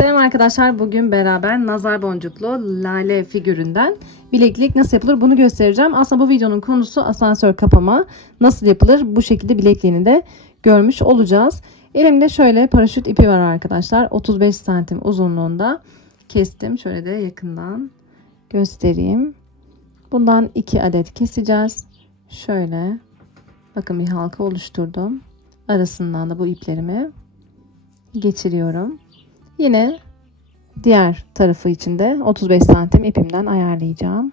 Selam arkadaşlar. Bugün beraber nazar boncuklu lale figüründen bileklik nasıl yapılır bunu göstereceğim. Aslında bu videonun konusu asansör kapama. Nasıl yapılır bu şekilde bilekliğini de görmüş olacağız. Elimde şöyle paraşüt ipi var arkadaşlar. 35 santim uzunluğunda kestim. Şöyle de yakından göstereyim. Bundan 2 adet keseceğiz. Şöyle bakın bir halka oluşturdum. Arasından da bu iplerimi geçiriyorum. Yine diğer tarafı için de 35 santim ipimden ayarlayacağım.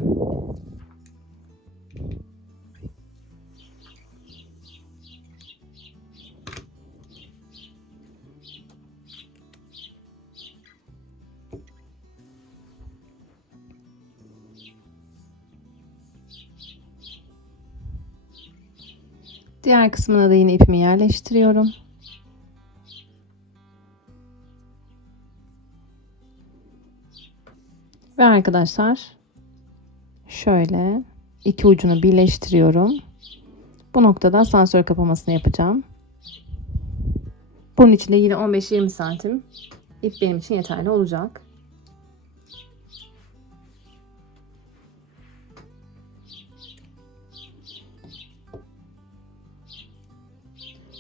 Diğer kısmına da yine ipimi yerleştiriyorum. Ve arkadaşlar şöyle iki ucunu birleştiriyorum. Bu noktada asansör kapamasını yapacağım. Bunun için de yine 15-20 santim ip benim için yeterli olacak.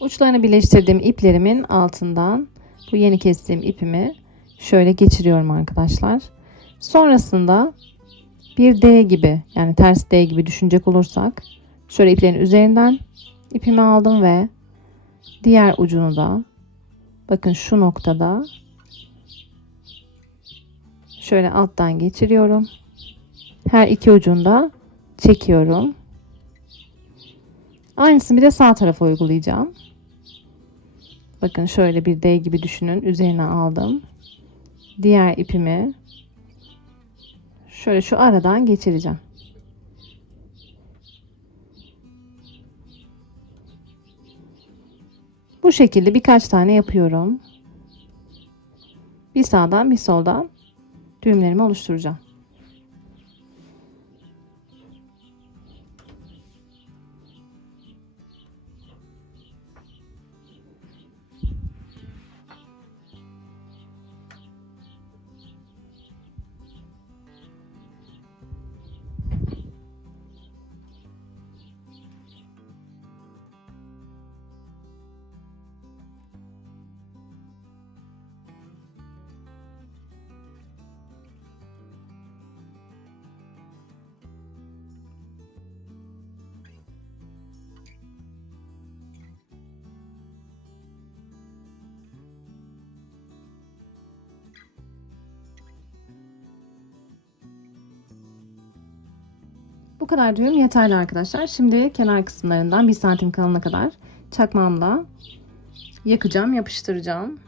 Uçlarını birleştirdiğim iplerimin altından bu yeni kestiğim ipimi şöyle geçiriyorum arkadaşlar. Sonrasında bir D gibi yani ters D gibi düşünecek olursak şöyle iplerin üzerinden ipimi aldım ve diğer ucunu da bakın şu noktada şöyle alttan geçiriyorum. Her iki ucunda çekiyorum. Aynısını bir de sağ tarafa uygulayacağım. Bakın şöyle bir D gibi düşünün. Üzerine aldım. Diğer ipimi şöyle şu aradan geçireceğim. Bu şekilde birkaç tane yapıyorum. Bir sağdan bir soldan düğümlerimi oluşturacağım. Bu kadar düğüm yeterli arkadaşlar. Şimdi kenar kısımlarından 1 santim kalana kadar çakmağımla yakacağım, yapıştıracağım.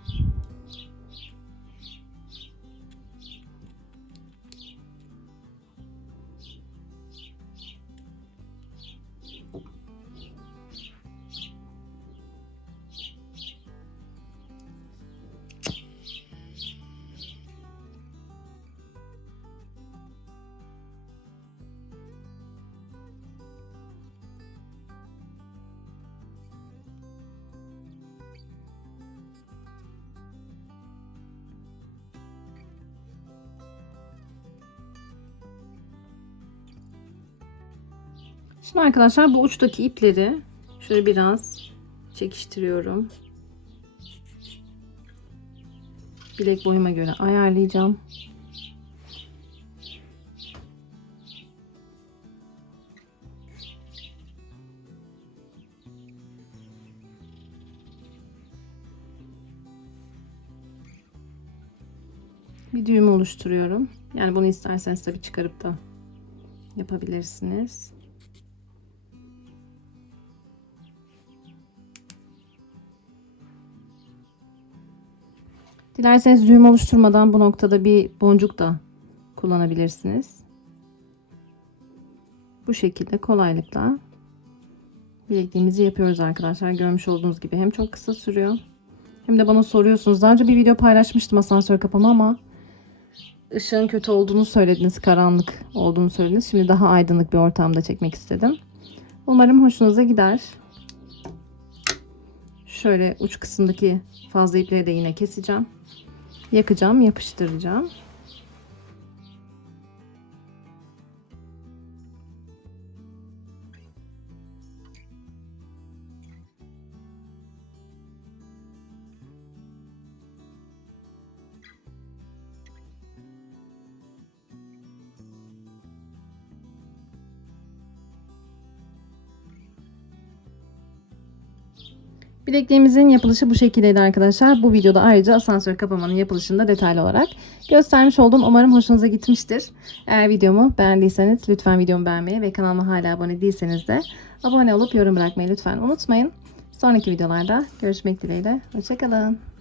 Şimdi arkadaşlar bu uçtaki ipleri şöyle biraz çekiştiriyorum. Bilek boyuma göre ayarlayacağım. Bir düğüm oluşturuyorum. Yani bunu isterseniz tabii çıkarıp da yapabilirsiniz. Dilerseniz düğüm oluşturmadan bu noktada bir boncuk da kullanabilirsiniz. Bu şekilde kolaylıkla bilekliğimizi yapıyoruz arkadaşlar. Görmüş olduğunuz gibi hem çok kısa sürüyor hem de bana soruyorsunuz. Daha önce bir video paylaşmıştım asansör kapama ama ışığın kötü olduğunu söylediniz, karanlık olduğunu söylediniz. Şimdi daha aydınlık bir ortamda çekmek istedim. Umarım hoşunuza gider. Şöyle uç kısımdaki fazla ipleri de yine keseceğim. yakacağım, yapıştıracağım. Bilekliğimizin yapılışı bu şekildeydi arkadaşlar. Bu videoda ayrıca asansör kapamanın yapılışını da detaylı olarak göstermiş oldum. Umarım hoşunuza gitmiştir. Eğer videomu beğendiyseniz lütfen videomu beğenmeyi ve kanalıma hala abone değilseniz de abone olup yorum bırakmayı lütfen unutmayın. Sonraki videolarda görüşmek dileğiyle. Hoşçakalın.